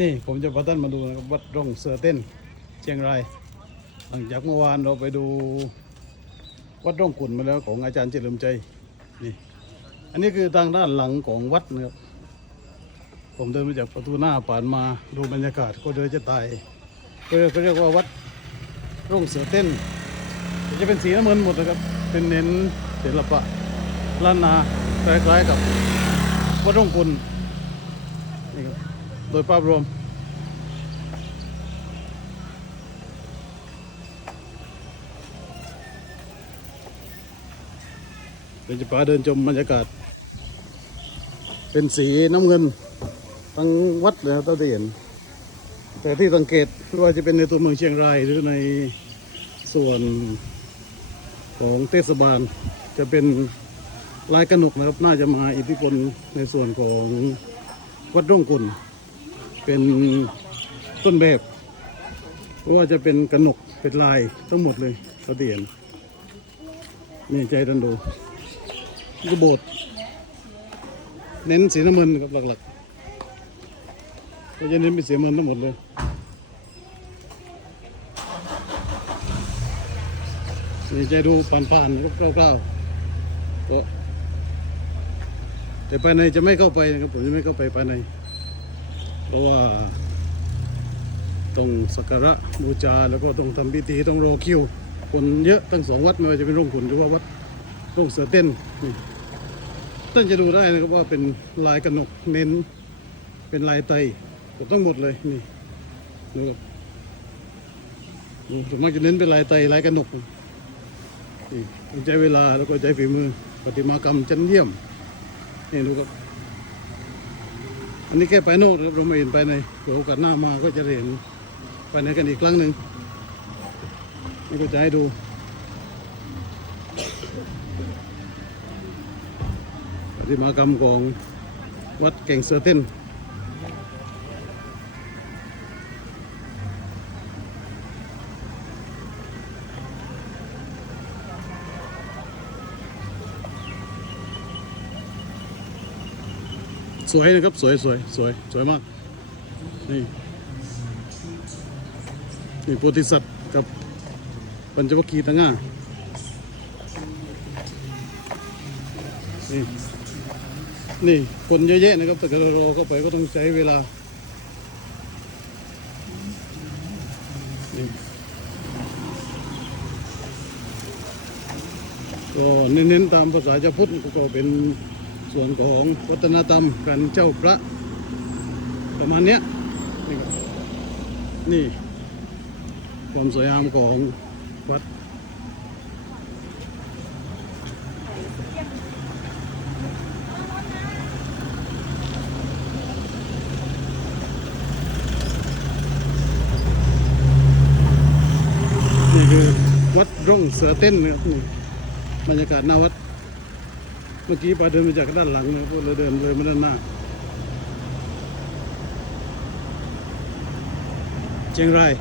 นี่ผมจะพาท่านมาดูนะครับวัดร่องเสือเต้นเชียงราย หลังจากเมื่อวานเราไปดูวัดร่องขุนมาแล้วของอาจารย์เฉลิมใจนี่อันนี้คือทางด้านหลังของวัดนะครับผมเดินมาจากประตูหน้าผ่านมาดูบรรยากาศก็เดินจะตายก็เขาเรียกว่าวัดร่องเสือเต้น จะเป็นสีน้ำเงินหมดนะครับ เป็นเน้นศิลปะล้านนาคล้ายๆกับวัดร่องขุนนี่ครับ โดยภาพรวมเป็นจะพาเดินชมบรรยากาศ เป็นสีน้ำเงินทั้งวัดเลยครับเท่าที่เห็น แต่ที่สังเกตไม่ว่าจะเป็นในตัวเมืองเชียงรายหรือในส่วนของเทศบาลจะเป็นลายกระหนกนะครับ น่าจะมาอิทธิพลในส่วนของวัดร่องกุล เป็นต้นแบบเพราะว่าจะเป็นกระหนกเป็นลายทั้งหมดเลยเท่าที่เห็นนี่ใจดันดูก็โบสถ์เน้นสีน้ำมันครับหลักๆก็จะเน้นเป็นสีน้ำมันทั้งหมดเลยนี่จะดูผ่านๆครับคร่าวๆก็แต่ภายในจะไม่เข้าไปนะครับผมจะไม่เข้าไปภายใน เพราะว่าต้องสักการะบูชาแล้วก็ต้องทำพิธีต้องรอคิว คนเยอะทั้งสองวัดไม่ว่าจะเป็นโรงขุนหรือว่าวัดโรงเสือเต้นนี่ท่านจะดูได้นะครับว่าเป็นลายกระหนกเน้น เป็นลายไตเกือบทั้งหมดเลยนี่ดูครับส่วนมากจะเน้นเป็นลายไตลายกระหนกนี่ใช้เวลาแล้วก็ใช้ฝีมือปฏิมากรรมชั้นเยี่ยมนี่ดูครับ อันนี้แค่ไปโนอกนครับเราไม่เห็นไปในเดี๋ยวโอกาสหน้ามาก็จะเห็นไปในกันอีกครั้งหนึ่งนี่ก็จะให้ดูปฏิมากรรมของวัดเก่งเซอร์เทน สวยนะครับ สวยสวยสวยสวยมาก นี่ นี่โพธิสัตว์กับปัญจวัคคีย์ตั้งห้านี่นี่ คนเยอะแยะนะครับ แต่เรารอเข้าไปก็ต้องใช้เวลา ก็เน้นๆตามภาษาจ้าพุทธก็เป็น ส่วนของวัฒนธรรมการเจ้าพระ ประมาณเนี้ยนี่ครับนี่ความสวยงามของวัดนี่คือวัดร่องเสือเต้นนะครับนี่บรรยากาศหน้าวัด เมื่อกี้ไปเดินมาจากด้านหลังนะก็เลยเดินเลยมาด้านหน้า เชียงราย